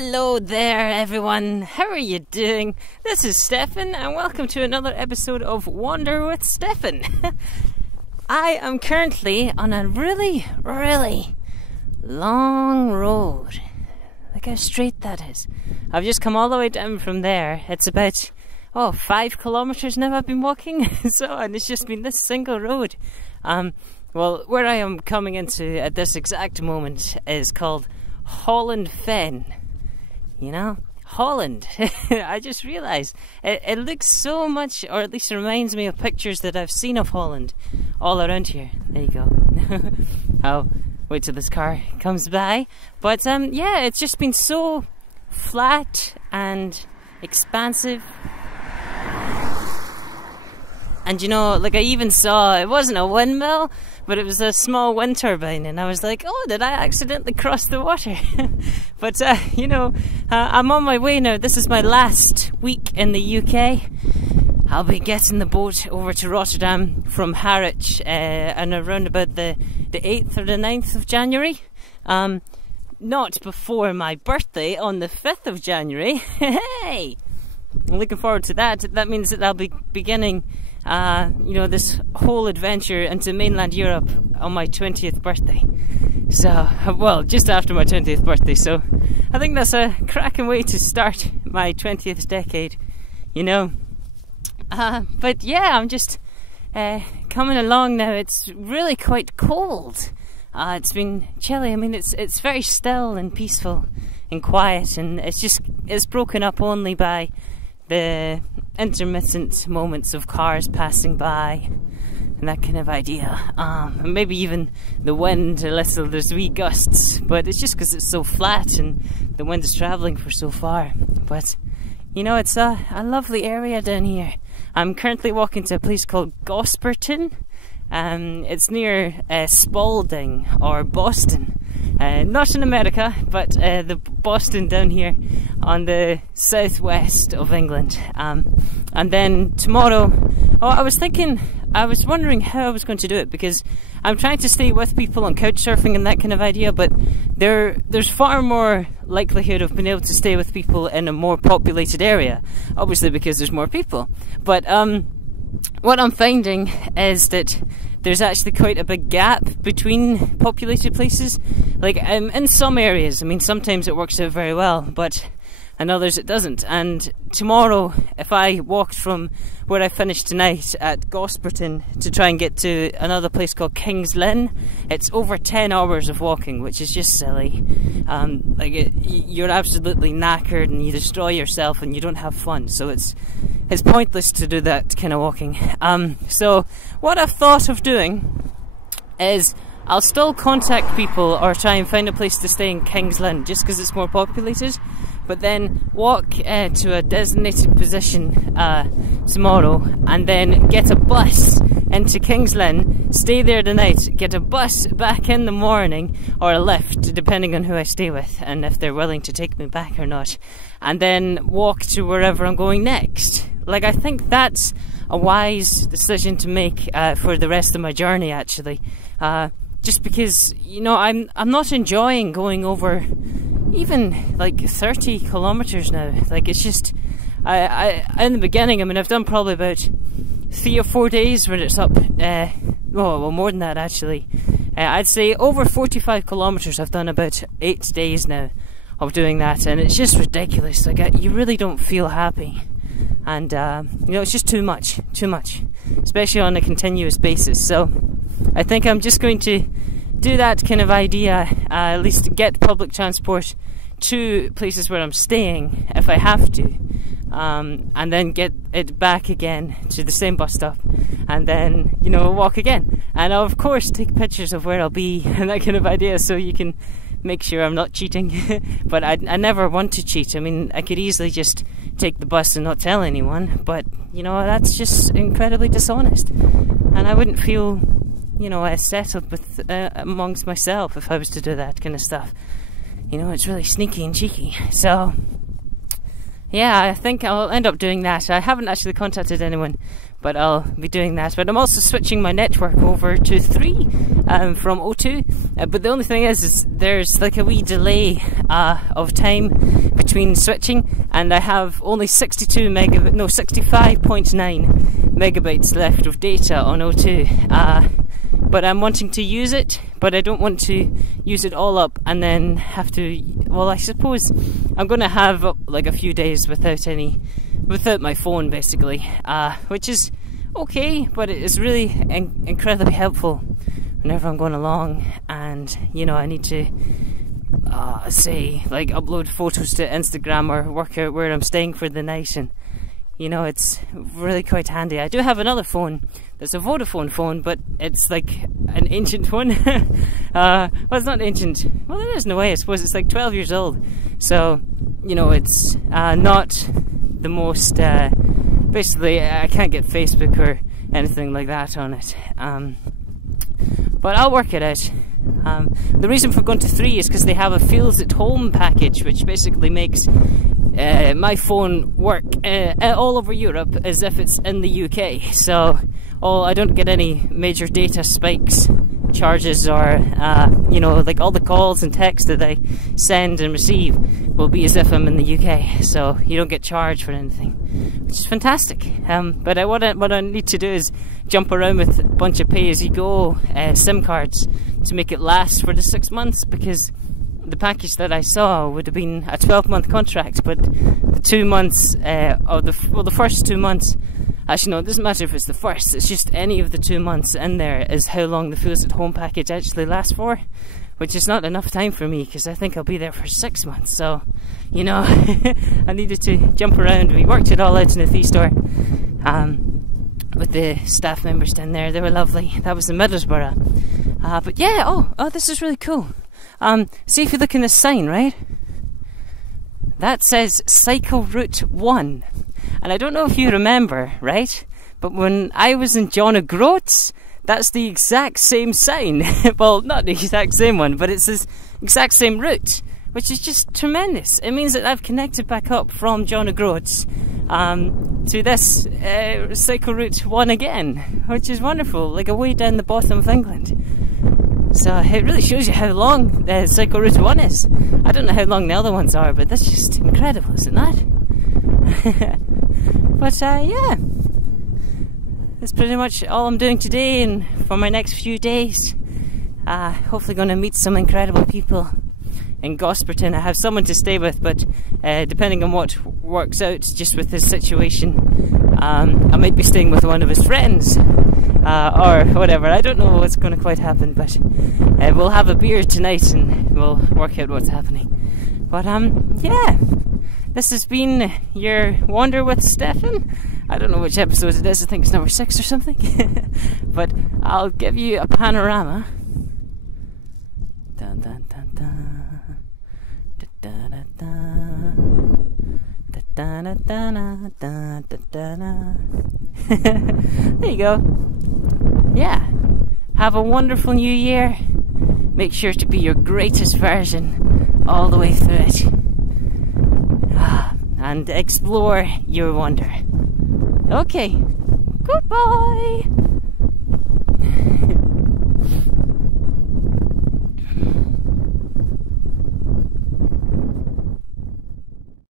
Hello there everyone, how are you doing? This is Stefan and welcome to another episode of Wander with Stefan. I am currently on a really long road. Look how straight that is. I've just come all the way down from there. It's about 5 kilometers now I've been walking. And it's just been this single road. Well, where I am coming into at this exact moment is called Holland Fen. You know, Holland. I just realised it looks so much, or at least it reminds me of pictures that I've seen of Holland all around here. There you go. I'll wait till this car comes by. But yeah, it's just been so flat and expansive. And you know, like I even saw, it wasn't a windmill, but it was a small wind turbine, and I was like, oh, did I accidentally cross the water? But, I'm on my way now. This is my last week in the UK. I'll be getting the boat over to Rotterdam from Harwich and around about the 8th or the 9th of January. Not before my birthday on the 5th of January. Hey! I'm looking forward to that. That means that I'll be beginning this whole adventure into mainland Europe on my 20th birthday. So, well, just after my 20th birthday. So, I think that's a cracking way to start my 20th decade, you know. But yeah, I'm just coming along now. It's really quite cold. It's been chilly. I mean, it's very still and peaceful and quiet, and it's broken up only by the intermittent moments of cars passing by and that kind of idea. And maybe even the wind a little, there's wee gusts, but it's just because it's so flat and the wind is travelling for so far. But you know, it's a lovely area down here. I'm currently walking to a place called Gosberton. It's near Spalding or Boston. Not in America, but the Boston down here on the southwest of England. And then tomorrow, I was wondering how I was going to do it, because I'm trying to stay with people on couch surfing and that kind of idea, but there's far more likelihood of being able to stay with people in a more populated area, obviously because there's more people. But what I'm finding is that there's actually quite a big gap between populated places. Like in some areas, I mean, sometimes it works out very well, but in others it doesn't. And tomorrow, if I walked from where I finished tonight at Gosberton to try and get to another place called King's Lynn, it's over 10 hours of walking, which is just silly. You're absolutely knackered and you destroy yourself and you don't have fun. So it's pointless to do that kind of walking. So what I've thought of doing is I'll still contact people or try and find a place to stay in King's Lynn just because it's more populated, but then walk to a designated position tomorrow and then get a bus into King's Lynn, stay there the night, get a bus back in the morning, or a lift depending on who I stay with and if they're willing to take me back or not, and then walk to wherever I'm going next. Like, I think that's a wise decision to make for the rest of my journey, actually. Just because, you know, I'm not enjoying going over even like 30 kilometers now. Like, it's just, I in the beginning, I mean, I've done probably about 3 or 4 days where it's up, well, more than that actually. I'd say over 45 kilometers I've done about 8 days now of doing that, and it's just ridiculous. Like, you really don't feel happy. And, it's just too much, especially on a continuous basis. So I think I'm just going to do that kind of idea, at least get public transport to places where I'm staying if I have to, and then get it back again to the same bus stop, and then, walk again. And I'll, of course, take pictures of where I'll be and that kind of idea, so you can make sure I'm not cheating. But I never want to cheat. I mean, I could easily just take the bus and not tell anyone, but that's just incredibly dishonest, and I wouldn't feel settled with amongst myself if I was to do that kind of stuff. It's really sneaky and cheeky. So yeah, I think I'll end up doing that. I haven't actually contacted anyone, but I'll be doing that. But I'm also switching my network over to 3 from O2, but the only thing is there's like a wee delay of time between switching, and I have only 65.9 megabytes left of data on O2. But I'm wanting to use it, but I don't want to use it all up and then have to. Well, I suppose I'm going to have like a few days without my phone, basically, which is okay, but it is really incredibly helpful whenever I'm going along, and I need to say, like, upload photos to Instagram or work out where I'm staying for the night, and it's really quite handy. I do have another phone that's a Vodafone phone, but it's like an ancient one. Well, it's not ancient. Well, it is in a way. I suppose it's like 12 years old. So, it's not the most. Basically, I can't get Facebook or anything like that on it. But I'll work it out. The reason for going to 3 is because they have a Feels at Home package, which basically makes my phone work all over Europe as if it's in the UK. So I don't get any major data spikes, charges, or like all the calls and texts that I send and receive will be as if I'm in the UK. So you don't get charged for anything, which is fantastic. But what I need to do is jump around with a bunch of pay-as-you-go SIM cards to make it last for the 6 months, because the package that I saw would have been a 12-month contract, but the 2 months the first 2 months, actually no, it doesn't matter if it's the first, it's just any of the 2 months in there is how long the Feels at Home package actually lasts for, which is not enough time for me, because I think I'll be there for 6 months. So I needed to jump around. We worked it all out in the Thea store with the staff members down there. They were lovely. That was in Middlesbrough. But yeah, oh, this is really cool. See if you look in the sign, right? That says Cycle Route 1. And I don't know if you remember, right? But when I was in John O'Groats, that's the exact same sign. Well, not the exact same one, but it's this exact same route, which is just tremendous. It means that I've connected back up from John O'Groats to this Cycle Route 1 again, which is wonderful, like way down the bottom of England. So it really shows you how long Cycle Route 1 is. I don't know how long the other ones are, but that's just incredible, isn't that? But yeah, that's pretty much all I'm doing today and for my next few days. Hopefully going to meet some incredible people in Gosberton. I have someone to stay with, but depending on what works out just with his situation, I might be staying with one of his friends or whatever. I don't know what's going to quite happen, but we'll have a beer tonight and we'll work out what's happening. But yeah, this has been your Wander with Stefan. I don't know which episode it is. I think it's number 6 or something. But I'll give you a panorama. Dun, dun, dun, dun. Da, da, da, da. Da, da, da, da, da, da, da. There you go. Yeah. Have a wonderful new year. Make sure to be your greatest version all the way through it. And explore your wonder. Okay. Goodbye.